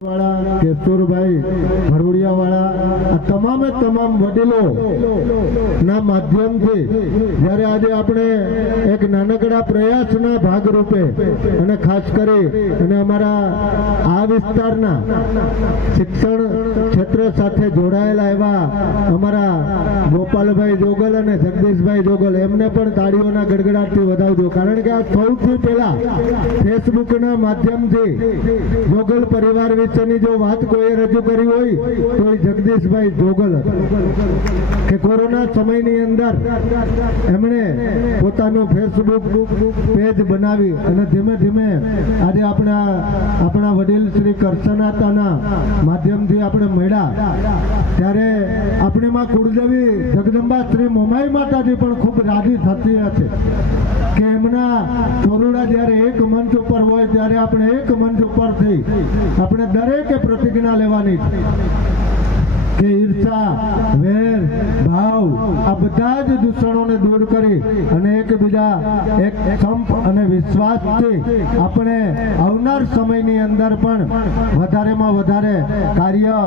વાળા કેશોરભાઈ ભરવડિયા વાળા આ તમામે તમામ વડીલો ના માધ્યમથી જ્યારે આજે આપણે એક નાનકડા પ્રયાસના ભાગરૂપે અને ખાસ કરી અને અમારા આ વિસ્તારના શિક્ષણ ક્ષેત્ર સાથે જોડાયેલા એવા અમારા ગોપાલભાઈ જોગલ અને જગદીશભાઈ જોગલ, એમને પણ તાળીઓના ગડગડાટથી વધાવજો કારણ કે આ સૌથી પહેલા ફેસબુકના માધ્યમથી જોગલ પરિવાર વિશેની જો વાત કોઈએ રજૂ કરી હોય, તો એ જગદીશભાઈ જોગલ. કે કોરોના સમયની અંદર એમણે પોતાનું ફેસબુક પેજ બનાવી અને ધીમે ધીમે આજે આપણા આપણા વડીલ શ્રી કરશનાતાના માધ્યમથી આપણે મળ્યા ત્યારે આપણે માં કુળદેવી જગદંબા શ્રી મોમાઈ માતાજી પણ ખૂબ રાજી થતી હતી કે એમના ચોરુડા જ્યારે એક મંચ ઉપર હોય ત્યારે આપણે એક મંચ ઉપર થઈ આપણે દરેકે પ્રતિજ્ઞા લેવાની છે. કે ઈર્ષા વેર, ભાવ, આ બધા જ દૂષણોને દૂર કરી અને એકબીજા એક સંપ અને વિશ્વાસથી આપણે આવનાર સમયની અંદર પણ વધારેમાં વધારે કાર્ય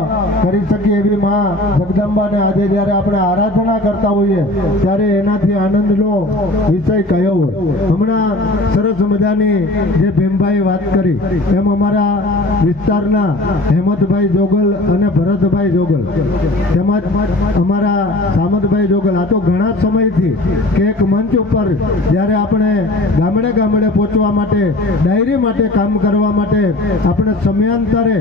કરી શકીએ એવી માં જગદંબાને આજે જ્યારે આપણે આરાધના કરતા હોઈએ, ત્યારે એનાથી આનંદનો વિષય કયો હોય. હમણાં સરસ મજાની જે ભીમભાઈ વાત કરી, એમ અમારા વિસ્તારના હેમંતભાઈ જોગલ અને ભરતભાઈ જોગલ. તેમજ અમારા સામંતભાઈ જોગલ, આ તો ઘણા સમયથી કે એક મંચ ઉપર જ્યારે આપણે ગામડે ગામડે પહોંચવા માટે, ડાયરી માટે કામ કરવા માટે આપણે સમયાંતરે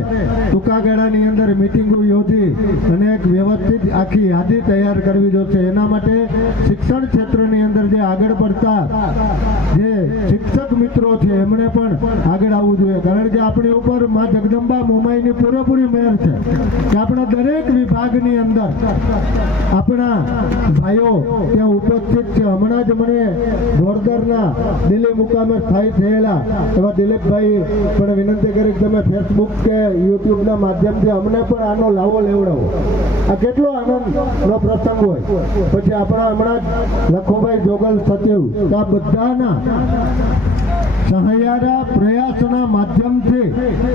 ટૂંકા ગાળાની અંદર મિટિંગો યોજી અને એક વ્યવસ્થિત આખી યાદી તૈયાર કરવી જોશે. એના માટે શિક્ષણ ક્ષેત્રની અંદર જે આગળ પડતા જે શિક્ષક મિત્રો છે, એમણે પણ આગળ આવવું જોઈએ. કારણ કે આપણી ઉપરમાં જગદંબા મોમાઈની પૂરેપૂરી મહેર છે કે આપણા દરેક વિભાગની અંદર આપણા ભાઈઓ ત્યાં ઉપસ્થિત છે. હમણાં જ મને વડોદરના દિલ્હી મુકામે સ્થાયી થયેલા એવા દિલીપભાઈ પણ વિનંતી કરી કે તમે ફેસબુક કે યુટ્યુબના માધ્યમથી અમને પણ આનો લાવો, લેવડાવો. આ કેટલો આનંદનો પ્રસંગ હોય. પછી આપણા હમણાં જ લખોભાઈ જોગલ સચિવ આ બધાના સહિયારા પ્રયાસના માધ્યમથી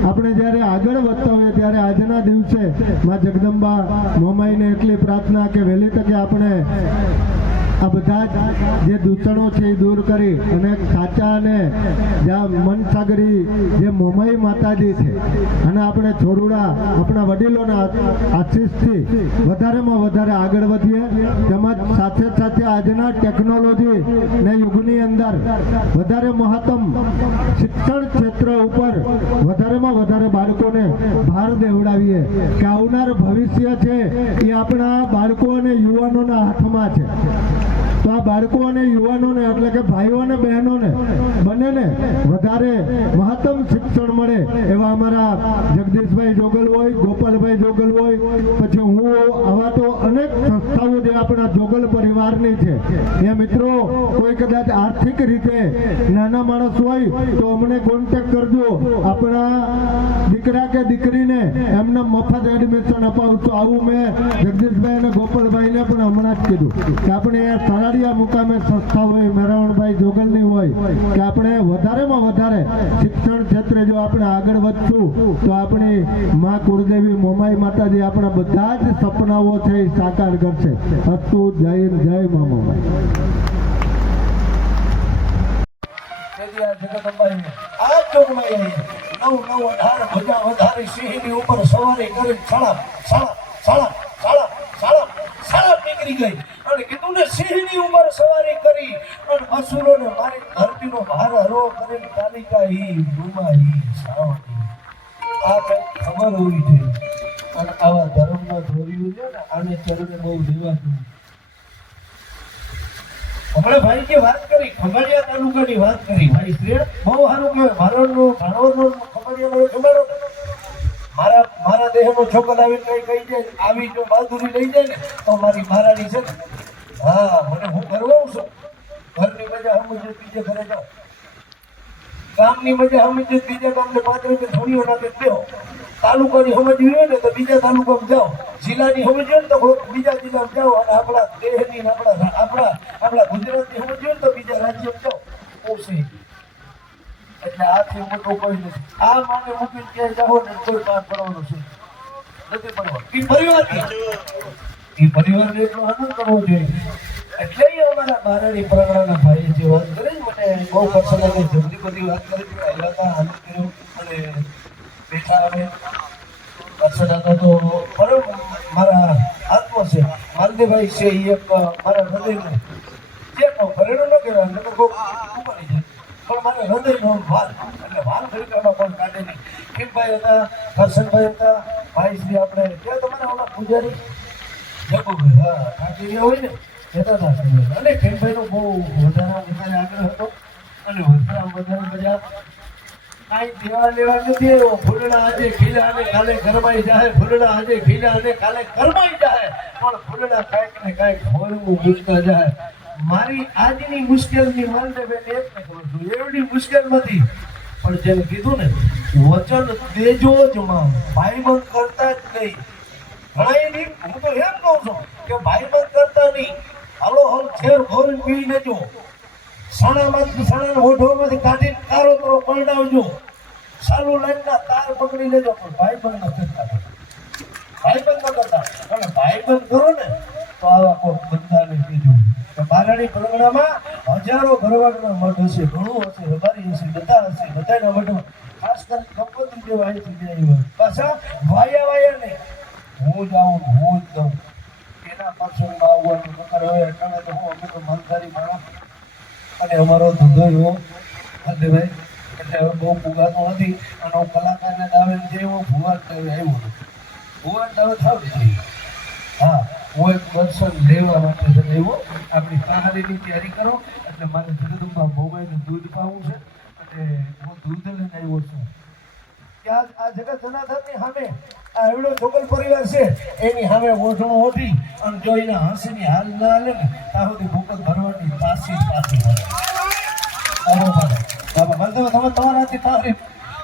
આપણે જ્યારે આગળ વધતા હોઈએ ત્યારે આજના દિવસે માં જગદંબા મોમાઈને એટલી પ્રાર્થના કે વહેલી તકે આપણે આ બધા જે દૂષણો છે એ દૂર કરી અને સાચા અને જ્યાં મનસાગરી જે મોમય માતાજી છે અને આપણે છોરુડા આપણા વડીલોના આશીષથી વધારેમાં વધારે આગળ વધીએ, તેમજ સાથે સાથે આજના ટેકનોલોજી ને યુગની અંદર વધારે મહત્તમ શિક્ષણ ક્ષેત્ર ઉપર વધારેમાં વધારે બાળકોને ભાર દેવડાવીએ કે આવનાર ભવિષ્ય છે એ આપણા બાળકો અને યુવાનોના હાથમાં છે. તો આ બાળકો અને યુવાનોને, એટલે કે ભાઈઓ અને બહેનોને, બંનેને વધારે મહત્તમ શિક્ષણ મળે એવા અમારા જગદીશભાઈ જોગલ હોય, ગોપાલભાઈ જોગલ હોય, પછી હું આવા તો અનેક સંસ્થાઓ જે આપણા જોગલ પરિવારની છે. એ મિત્રો, કોઈ કદાચ આર્થિક રીતે નાના માણસ હોય, તો અમને કોન્ટેક્ટ કરજો. આપણા દીકરા કે દીકરીને એમને મફત એડમિશન અપાવશું આવું મેં જગદીશભાઈ અને ગોપાલભાઈને પણ હમણાં જ કીધું. કે આપણે એ તળાડિયા મુકામે સંસ્થા હોય, મેરાવણભાઈ જોગલની હોય, કે આપણે વધારેમાં વધારે શિક્ષણ ક્ષેત્રે જો આપણે આગળ વધશું, તો આપણી માં કુળદેવી મોમાઈ માતાજી આપણા બધા જ સપનાઓ છે એ સાકાર કરશે. અસ્તુ, જય જય મા મોમાઈ. આ જગદંબાએ નવ નવ અઢાર ભજા વધારી સિંહની ઉપર સવારી કરી સળપ સળપ સળપ સળપ સળપ સળપ નીકળી ગઈ. અને કીધું ને, સિંહની ઉપર સવારી કરી અને અસુરોને મારી ધરતીનો ભાર હરો કરીને કાલિકા હી ડુમા હી સાવકી આ કંઈક ખબર હોવી જોઈએ. અને આવા ધર્મના ધોરીઓ છે ને, આને ચરણે બહુ દેવાતું હમણાં ભાઈ કે વાત કરી ખમડિયા તાલુકાની વાત કરી. ભાઈ શ્રેષ્ઠ બહુ સારું કહેવાય. ભારતનો ભાણવરનો ખમડિયાનો ખબર દેહનો છોકર આવી કઈ કહી જાય આવી જો બહાદુરી લઈ જાય ને, તો મારી મહારાણી છે ને, હા, મને હું કરવાઉં છું? ઘરની મજા સમજ, બીજે ઘરે જાઓ. ગામની મજા સમજ, બીજા ગામને પાંચ રૂપિયા થોડીઓ નાખે દેવો તાલુકાની સમજવી હોય ને તો બીજા તાલુકામાં જાઓ. જિલ્લાની સમજવી હોય ને તો બીજા જિલ્લામાં જાઓ અને આપણા દેહની આપણા આપણા આપણા ગુજરાતની સમજવી હોય ને તો બીજા રાજ્યમાં જાઓ. સહી. એટલે આથી મોટું કોઈ નથી. આ માને મૂકીને ક્યાંય જાઓ ને કોઈ કામ કરવાનું છે. નથી એ પરિવાર એ પરિવારને એટલો આનંદ કરવો જોઈએ એટલે અમારા બારાડી પરગણાના ભાઈ જે વાત કરી મને બહુ જલ્દી બધી વાત કરી આવ્યા આનંદ કર્યો, અને બેઠા અમે. હતા તો બરોબર મારા આત્મા છે માલદેભાઈ છે એ એક મારા હૃદયનું. જે ઘરેણું ન કહેવાય ઉપાડી જાય. પણ મારા હૃદયનો વાલ એટલે વાલ ખરીદવામાં પણ કાઢે નહીં કિમભાઈ હતા કરશનભાઈ હતા ભાઈ આપણે ત્યાં તમારા ઓલા પૂજારી જગુભાઈ હા કાકીરિયા હોય ને, કહેતા હતા અને ખેમભાઈનો બહુ વધારે વધારે આગ્રહ હતો. અને વધારે વધારે મજા કાંઈ દેવા લેવા નથી. ફૂલડા આજે ખીલા અને કાલે ગરમાઈ જાય ફૂલડા આજે ખીલા અને કાલે ગરમાઈ જાય પણ ફૂલડા કાંઈક ને કાંઈક ભરવું મૂકતા જાય મારી આજની મુશ્કેલની માનને બેન એક ને છું. એવડી મુશ્કેલમાંથી પણ જેમ કીધું ને વચન દેજો જ માં. ભાઈબંધ કરતા જ નહીં. ઘણા નહીં હું તો એમ કહું છું કે ભાઈબંધ કરતા નહીં. હાલો હમ છેર ભોર પી લેજો. સણામાંથી સણાના ઓઢોમાંથી કાઢીને કારો કરો પરણાવજો. સારું લાઈનના તાર પકડી લેજો, પણ ભાઈબંધ ન કરતા. ભાઈબંધ ન કરતા. અને ભાઈબંધ કરો ને, તો આવા કોઈ બધાને કીધું કે બારાણી પરગણામાં હજારો ભરવાડના મઠ હશે, ઘણું હશે રબારી હશે, બધા હશે, બધાના મઠમાં અને અમારો ધંધો એવો ભાઈ. એટલે હવે બહુ પુગાતો નથી. અને હું કલાકારને દાવે જે એવો ભુવા દાવે આવ્યો નથી ભુવા દાવે થાવ હા, હું એક લેવા માટે છે આવ્યો આપણી પહાડીની તૈયારી કરો એટલે મારે જગદંબા મોબાઈલનું દૂધ પાવું છે અને હું દૂધ લઈને આવ્યો છું કે આ આ જગત જનાર્દનની સામે આ એવડો જોગલ પરિવાર છે સામે ઓઢણું ઓઢી અને જો એના હસીની હાલ ના હાલે ને, ત્યાં સુધી ભૂકત ભરવાની પાછી પાછી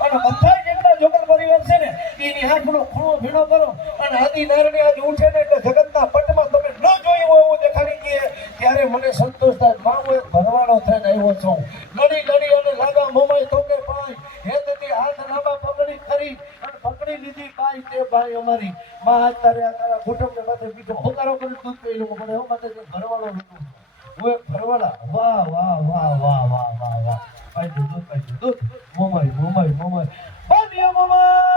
અને બધા જેટલા જોગલ પરિવાર છે ને, એની હાથનો ખૂણો ભીણો કરો અને આદિ નારની આજ ઉઠે ને જગતના પટમાં તમે ન જોયું એવું દેખાડી દઈએ. ત્યારે મને સંતોષ થાયમાં હું ભરવાડો થઈને આવ્યો છું. લડી લડી અને લાગા મોમાય તો કે ભાઈ, હે તેથી હાથ લાંબા પગડી અને પકડી લીધી, કાઈ તે ભાઈ અમારી માં હાથ તારે આ તારા ઘૂંટણને માથે બીજો હોકારો કરી દૂધ પી લેવું પણ એવું માથે જે ભરવાળો હતો હું એક ભરવાળા. વાહ વાહ વાહ વાહ વાહ વાહ વાહ. પાઈ દૂધ પાઈ દૂધ. મોમાઈ મોમાઈ મોમાઈ. બાંધ્યા, મોમાઈ.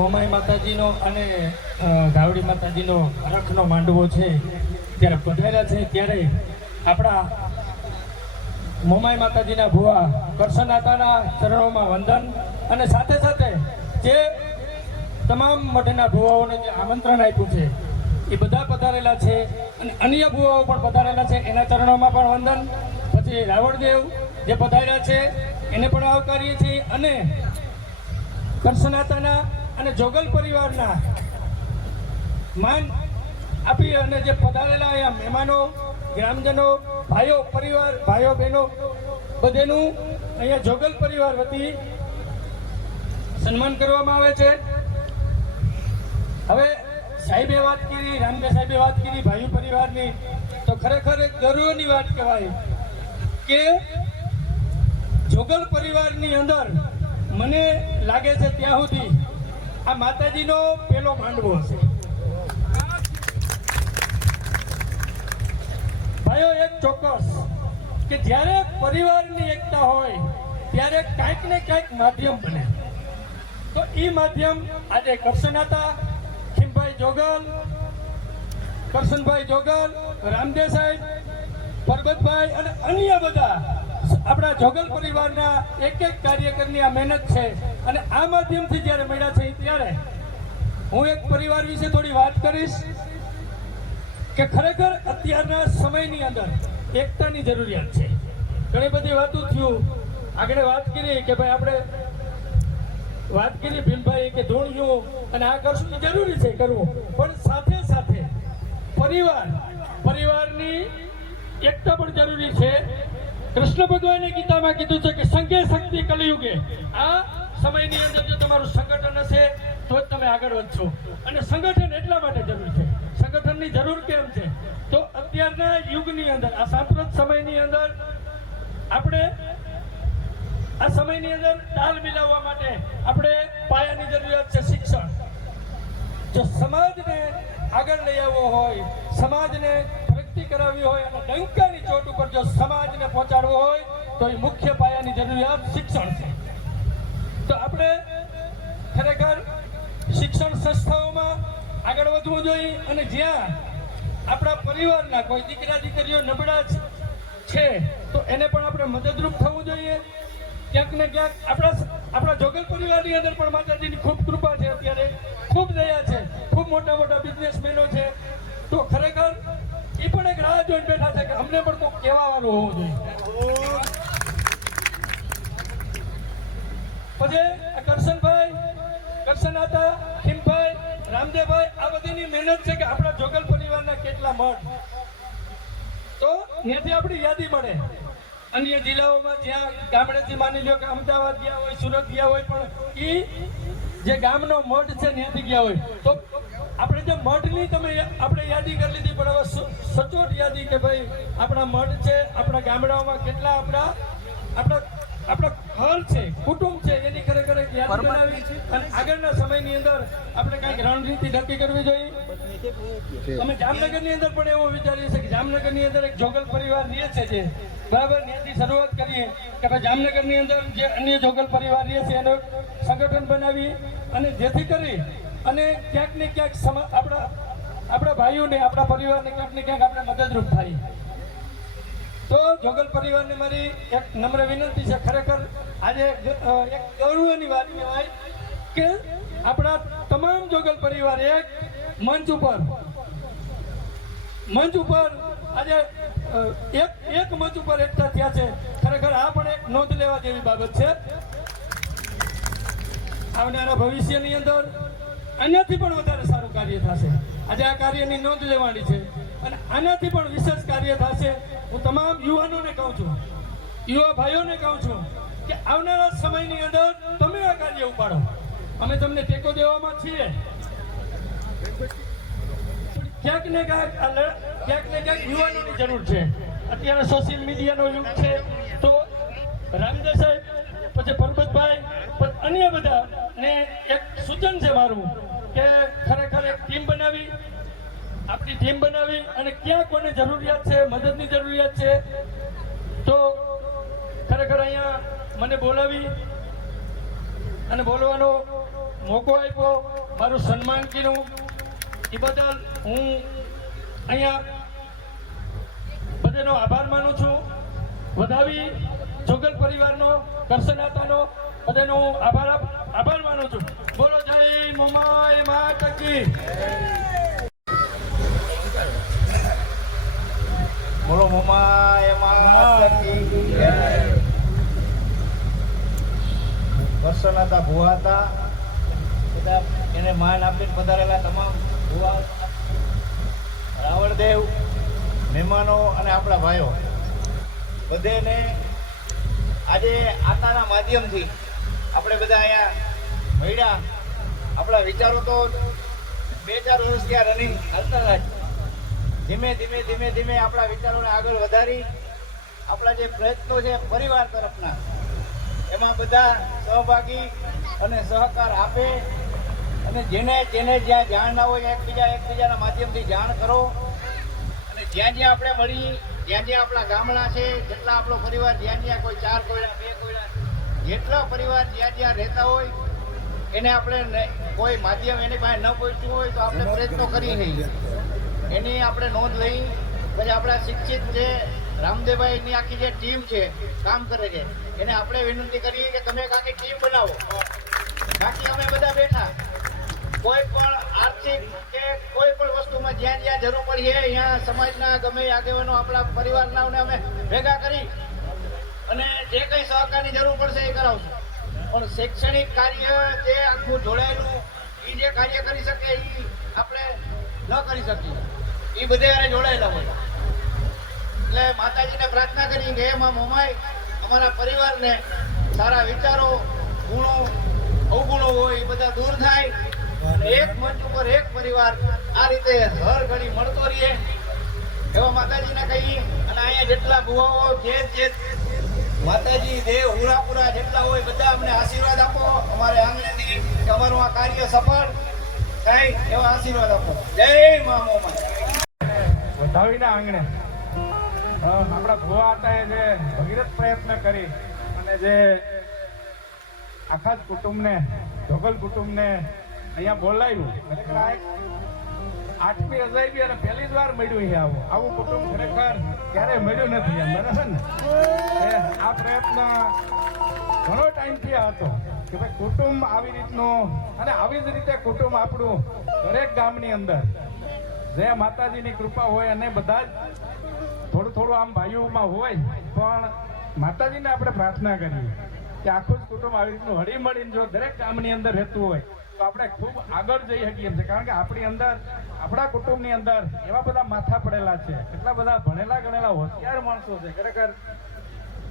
મોમાઈ માતાજીનો અને ગાવડી માતાજીનો રખનો માંડવો છે, ત્યારે પધાર્યા છે, ત્યારે આપણા મોમાઈ માતાજીના ભુવા કરશનાતાના ચરણોમાં વંદન અને સાથે સાથે જે તમામ મઠના ભુવાઓને જે આમંત્રણ આપ્યું છે, એ બધા પધારેલા છે અને અન્ય ભુવાઓ પણ પધારેલા છે, એના ચરણોમાં પણ વંદન, પછી રાવણદેવ જે પધાર્યા છે, એને પણ આવકારીએ છીએ અને કરસનાતાના અને જોગલ પરિવારના માન આપી અને જે પધારેલા અહીંયા મહેમાનો, ગ્રામજનો, ભાઈઓ, પરિવાર, ભાઈઓ, બહેનો, બધેનું અહીંયા જોગલ પરિવાર વતી સન્માન કરવામાં આવે છે. હવે સાહેબે વાત કરી રામદેવ સાહેબે વાત કરી ભાઈ પરિવારની, તો ખરેખર એક ગર્વની વાત કહેવાય કે જોગલ પરિવારની અંદર મને લાગે છે ત્યાં સુધી આ માતાજીનો પેલો માંડવો હશે. ભાઈઓ, એક ચોક્કસ કે જ્યારે પરિવારની એકતા હોય, ત્યારે કાંઈક ને કાંઈક માધ્યમ બને. તો એ માધ્યમ આજે કરશનાતા ખીમભાઈ જોગલ, કરશનભાઈ જોગલ, રામદેવ સાહેબ, પરબતભાઈ અને અન્ય બધા આપણા જોગલ પરિવારના એક એક કાર્યકરની આ મહેનત છે. અને આ માધ્યમથી જ્યારે મળ્યા છે ત્યારે હું એક પરિવાર વિશે થોડી વાત કરીશ કે ખરેખર અત્યારના સમયની અંદર એકતાની જરૂરિયાત છે. ઘણી બધી વાતો થયું. આગળ વાત કરી કે ભાઈ આપણે વાત કરી ભીમભાઈ કે ધૂણિયું અને આ કરશું જરૂરી છે કરવું. પણ સાથે સાથે પરિવાર, પરિવારની એકતા પણ જરૂરી છે. કૃષ્ણ ભગવાને ગીતામાં કીધું છે કે સંઘે શક્તિ કલયુગે. આ સમયની અંદર જો તમારું સંગઠન હશે તો જ તમે આગળ વધશો. અને સંગઠન એટલા માટે જરૂર છે. સંગઠનની જરૂર કેમ છે? તો અત્યારના યુગની અંદર, આ સાંપ્રત સમયની અંદર આપણે આ સમયની અંદર તાલ મિલાવવા માટે આપણે પાયાની જરૂરિયાત છે શિક્ષણ. જો સમાજને આગળ લઈ આવવો હોય, સમાજને પ્રગતિ કરાવવી હોય અને ડંકાની ચોટ ઉપર જો સમાજને પહોંચાડવો હોય, તો એ મુખ્ય પાયાની જરૂરિયાત શિક્ષણ છે. તો આપણે ખરેખર શિક્ષણ સંસ્થાઓમાં આગળ વધવું જોઈએ અને જ્યાં આપણા પરિવારના કોઈ દીકરા, દીકરીઓ નબળા છે- તો એને પણ આપણે મદદરૂપ થવું જોઈએ. ક્યાંક ને ક્યાંક આપણા આપણા જોગલ પરિવારની અંદર પણ માતાજીની ખૂબ કૃપા છે અત્યારે. ખૂબ દયા છે. ખૂબ મોટા મોટા બિઝનેસમેનો છે. તો ખરેખર એ પણ એક રાહ જોઈને બેઠા છે કે અમને પણ કોઈ કહેવાવાનું હોવું જોઈએ. પછી કરશનાતા ખીમભાઈ, રામદેવભાઈ, આ બધીની મહેનત છે કે આપણા જોગલ પરિવારના કેટલા મઠ. તો ત્યાંથી આપણી યાદી મળે. અન્ય જિલ્લાઓમાં જ્યાં ગામડેથી માની લો કે અમદાવાદ ગયા હોય, સુરત ગયા હોય, પણ એ જે ગામનો મઠ છે ત્યાંથી ગયા હોય. તો આપણે જે મઠની તમે આપણે યાદી કરી લીધી, પણ હવે સચોટ યાદી કે ભાઈ આપણા મઠ છે, આપણા ગામડાઓમાં કેટલા આપણા આપણા આપણા ઘર છે કુટુંબ છે એની ખરેખર એક યાદી બનાવી અને આગળના સમયની અંદર આપણે કાંઈક રણનીતિ નક્કી કરવી જોઈએ. અમે જામનગરની અંદર પણ એવું વિચારીએ છીએ કે જામનગરની અંદર એક જોગલ પરિવાર રહે છે જે. બરાબર? ત્યાંથી શરૂઆત કરીએ કે ભાઈ જામનગરની અંદર જે અન્ય જોગલ પરિવાર રહે છે, એનું સંગઠન બનાવી અને જેથી કરી અને ક્યાંક ને ક્યાંક આપણા આપણા ભાઈઓને, આપણા પરિવારને ક્યાંક ને ક્યાંક આપણે મદદરૂપ થાય. તો જોગલ પરિવારને મારી એક નમ્ર વિનંતી છે ખરેખર. આજે એક ગૌરવની વાત કહેવાય કે આપણા તમામ જોગલ પરિવાર એક મંચ ઉપર મંચ ઉપર આજે એક એક મંચ ઉપર એકઠા થયા છે. ખરેખર આ પણ એક નોંધ લેવા જેવી બાબત છે. આવનારા ભવિષ્યની અંદર અન્યથી પણ વધારે સારું કાર્ય થશે. આજે આ કાર્યની નોંધ લેવાની છે. અને આનાથી પણ વિશેષ કાર્ય થશે. હું તમામ યુવાનોને કહું છું, યુવા ભાઈઓને કહું છું કે આવનારા સમયની અંદર તમે આ કાર્ય ઉપાડો. અમે તમને ટેકો દેવામાં છીએ. ક્યાંક ને ક્યાંક ક્યાંક ને ક્યાંક યુવાનોની જરૂર છે. અત્યારે સોશિયલ મીડિયાનો યુગ છે, તો રામદેવ સાહેબ, પછી પરબતભાઈ અન્ય બધા ને એક સૂચન છે મારું કે ખરેખર એક ટીમ બનાવી આપણી ટીમ બનાવી અને ક્યાં કોને જરૂરિયાત છે, મદદની જરૂરિયાત છે, તો ખરેખર અહીંયા મને બોલાવી અને બોલવાનો મોકો આપ્યો. મારું સન્માન કર્યું એ બદલ હું અહીંયા બધાનો આભાર માનું છું. વધાવી જોગલ પરિવારનો, કરસનાતાનો, બધાનો હું આભાર આભાર માનું છું. બોલો જય મોમાય માતા કી. જય. વર્ષોના હતા, ભુવા હતા બધા એને માન આપીને પધારેલા તમામ ભુવા રાવણદેવ મહેમાનો અને આપણા ભાઈઓ બધેને આજે આતાના માધ્યમથી આપણે બધા અહીંયા મળ્યા આપણા વિચારો તો બે ચાર વર્ષ ત્યાં રનિંગ હાલતા. ધીમે ધીમે ધીમે ધીમે આપણા વિચારોને આગળ વધારી આપણા જે પ્રયત્નો છે પરિવાર તરફના એમાં બધા સહભાગી અને સહકાર આપે અને જેને જેને જ્યાં જાણ ના હોય એકબીજા એકબીજાના માધ્યમથી જાણ કરો. અને જ્યાં જ્યાં આપણે મળી જ્યાં જ્યાં આપણા ગામડા છે જેટલા આપણો પરિવાર જ્યાં જ્યાં કોઈ ચાર કોયડા બે કોયડા જેટલા પરિવાર જ્યાં જ્યાં રહેતા હોય એને આપણે કોઈ માધ્યમ એની પાસે ન પહોંચ્યું હોય તો આપણે પ્રયત્નો કરી નહીં. એની આપણે નોંધ લઈ, પછી આપણા શિક્ષિત જે રામદેવભાઈની આખી જે ટીમ છે, કામ કરે છે, એને આપણે વિનંતી કરીએ કે તમે એક આખી ટીમ બનાવો. બાકી અમે બધા બેઠા. કોઈ પણ આર્થિક કે કોઈ પણ વસ્તુમાં જ્યાં જ્યાં જરૂર પડીએ અહીંયા સમાજના ગમે આગેવાનો આપણા પરિવારનાઓને અમે ભેગા કરી અને જે કંઈ સહકારની જરૂર પડશે એ કરાવશું. પણ શૈક્ષણિક કાર્ય જે આખું જોડાયેલું એ જે કાર્ય કરી શકે એ આપણે ન કરી શકીએ. એ બધે એને જોડાયેલા હોય. એટલે માતાજીને પ્રાર્થના કરી કે એમાં મોમાઈ, અમારા પરિવારને સારા વિચારો, ગુણો, અવગુણો હોય એ બધા દૂર થાય. એક મંચ ઉપર એક પરિવાર આ રીતે હર ઘડી મળતો રહીએ. એવા માતાજીને કહીએ, અને અહીંયા જેટલા ગુવાઓ જે જે માતાજી દેવ હુરાપુરા જેટલા હોય, બધા અમને આશીર્વાદ આપો. અમારે આંગણેથી અમારું આ કાર્ય સફળ થાય, એવા આશીર્વાદ આપો. જય મા મોમાઈ. વધાવીના આંગણે. આપણા ભુવા હતા જે ભગીરથ પ્રયત્ન કરી અને જે આખા જ કુટુંબને, જોગલ કુટુંબને અહીંયા બોલાવ્યું. ખરેખર આ એક આઠમી અજાયબી અને પહેલી જ વાર મળ્યું છે આવું. આવું કુટુંબ ખરેખર ક્યારેય મળ્યું નથી એમ બરાબર ને? આ પ્રયત્ન ઘણો ટાઈમ થયા હતો કે ભાઈ કુટુંબ આવી રીતનું અને આવી જ રીતે કુટુંબ આપણું દરેક ગામની અંદર જે માતાજીની કૃપા હોય અને બધા જ થોડું થોડું આમ ભાઈઓમાં હોય, પણ માતાજીને આપણે પ્રાર્થના કરીએ કે આખું જ કુટુંબ આવી રીતનું હળી મળીને જો દરેક ગામની અંદર રહેતું હોય, તો આપણે ખૂબ આગળ જઈ શકીએ છીએ કારણ કે આપણી અંદર, આપણા કુટુંબની અંદર એવા બધા માથા પડેલા છે, એટલા બધા ભણેલા ગણેલા હોશિયાર માણસો છે. ખરેખર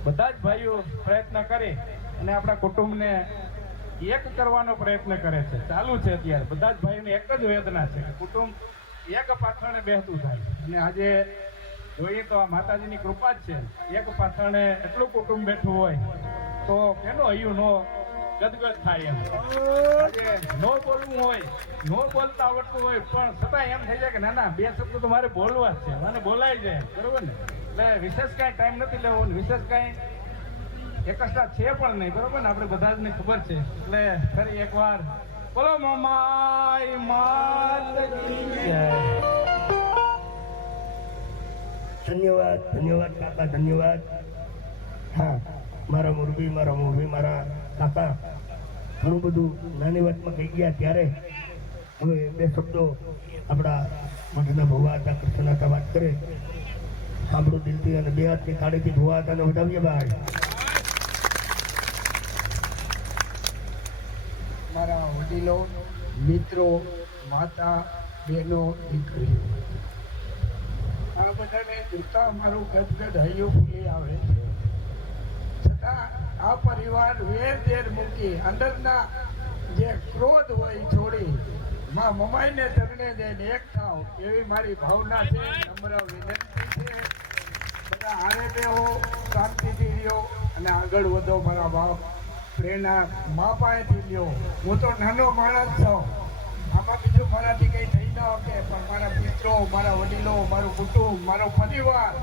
બધા જ ભાઈઓ પ્રયત્ન કરી અને આપણા કુટુંબને એક કરવાનો પ્રયત્ન કરે છે. ચાલુ છે અત્યારે. બધા જ ભાઈઓની એક જ વેદના છે કુટુંબ એક પાથરણે બેહતું થાય. અને આજે જોઈએ તો આ માતાજીની કૃપા જ છે. એક પાથરણે એટલું કુટુંબ બેઠું હોય, તો કેનો હૈયું નો ગદગદ થાય એમ. નો બોલવું હોય, નો બોલતા આવડતું હોય, પણ છતાં એમ થઈ જાય કે ના ના બે શબ્દ તો મારે બોલવા જ છે. મને બોલાય જાય બરોબર ને? એટલે વિશેષ કાંઈ ટાઈમ નથી લેવો વિશેષ કાંઈ એકસ્ટ્રા છે પણ નહીં, બરોબર ને? આપણે બધા જ ખબર છે. એટલે ફરી એકવાર બોલો મમાઈ માત ધન્યવાદ ધન્યવાદ કાકા, ધન્યવાદ. હા, મારા મુરબી, મારા મોરબી, મારા કાકા. ઘણું બધું નાની વાતમાં કહી ગયા ત્યારે. હવે બે શબ્દો આપણા મઠના ભુવા હતા કૃષ્ણ હતા, વાત કરે. સાંભળું દિલથી અને બે હાથની કાળીથી ભુવા હતા ને વધાવીએ ભાઈ મારા વડીલો મિત્રો, માતા, બહેનો દીકરીઓ આ બધાને જોતા મારું ગદગદ હૈયું ફૂલી આવે. છતાં આ પરિવાર વેર ઝેર મૂકી અંદરના જે ક્રોધ હોય છોડી માં મમાઈને ચરણે જઈને એક થાવ એવી મારી ભાવના છે. નમ્ર વિનંતી છે. બધા હારે દેવો શાંતિથી રહ્યો અને આગળ વધો મારા બાપ. પ્રેરણા મા પાસેથી લ્યો. હું તો નાનો માણસ છું. આમાં બીજું મારાથી કંઈ થઈ ન શકે, પણ મારા મિત્રો, મારા વડીલો, મારું કુટુંબ, મારો પરિવાર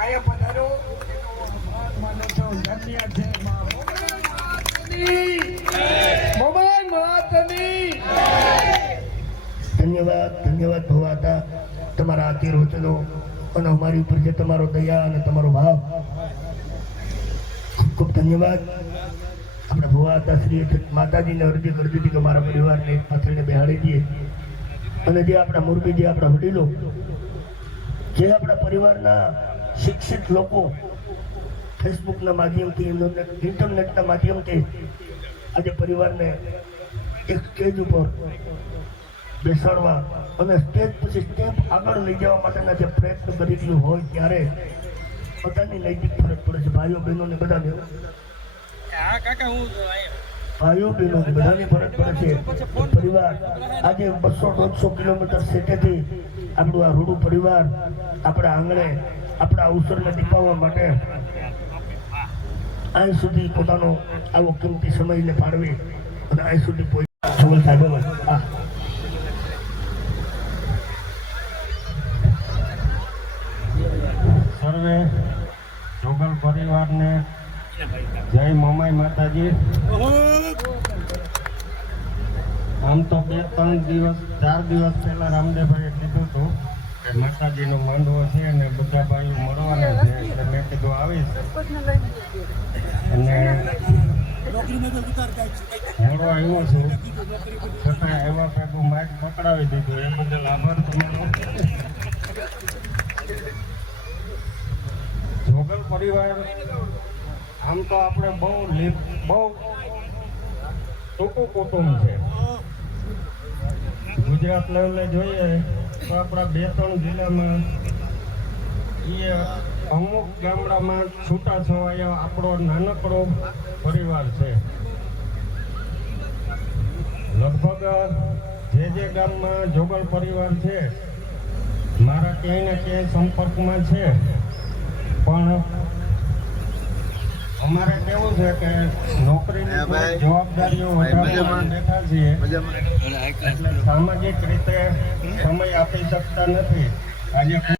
આયા પધારો માનો છો ધન્ય છે મા. મોમાઈ મોમાઈ માતની ધન્યવાદ ધન્યવાદ ભવાતા તમારા આતી રોચનો અને અમારી ઉપર છે તમારો દયા અને તમારો ભાવ. ખૂબ ધન્યવાદ. આપણે ભુવા હતા શ્રી માતાજીને અરજી કરી દીધી કે મારા પરિવારને પાથરને બેહાડી દઈએ. અને જે આપણા મુરબી, જે આપણા વડીલો, જે આપણા પરિવારના શિક્ષિત લોકો ફેસબુકના માધ્યમથી, ઇન્ટરનેટ ઇન્ટરનેટના માધ્યમથી આજે પરિવારને એક સ્ટેજ ઉપર બેસાડવા અને સ્ટેજ પછી સ્ટેપ આગળ લઈ જવા માટેના જે પ્રયત્ન કરી રહ્યું હોય ત્યારે બધાની નૈતિક ફરજ પડે છે. ભાઈઓ, બહેનોને બધાને ભાઈઓ બહેનો બધાની ફરજ પડે છે. પરિવાર આજે બસો દોઢસો કિલોમીટર સેટેથી આપણું આ રૂડું પરિવાર આપણા આંગણે આપણા અવસરને દીપાવવા માટે અહીં સુધી પોતાનો આવો કિંમતી સમયને ફાળવી અને અહીં સુધી પહોંચી સાહેબ હા. સર્વે જોગલ પરિવારને જય મમાઈ માતાજી. આમ તો બે ત્રણ દિવસ, ચાર દિવસ પહેલા રામદેવભાઈએ કીધું હતું કે માતાજીનો માંડવો છે અને બધા ભાઈઓ મળવાના છે એટલે મેં કીધું આવીશ. અને મળવા આવ્યો છું. છતાં એવા ભેગું માઇક પકડાવી દીધું. એ બદલ આભાર તમારો. જોગલ પરિવાર આમ તો આપણે બહુ બહુ ટૂંકું કુટુંબ છે. ગુજરાત લેવલે જોઈએ તો આપણા બે ત્રણ જિલ્લામાં એ અમુક ગામડામાં છૂટા છવાયા આપણો નાનકડો પરિવાર છે. લગભગ જે જે ગામમાં જોગલ પરિવાર છે, મારા ક્યાંય ને ક્યાંય સંપર્કમાં છે, પણ અમારે કેવું છે કે નોકરીની જવાબદારીઓ વધારવા બેઠા છીએ. એટલે સામાજિક રીતે સમય આપી શકતા નથી. આજે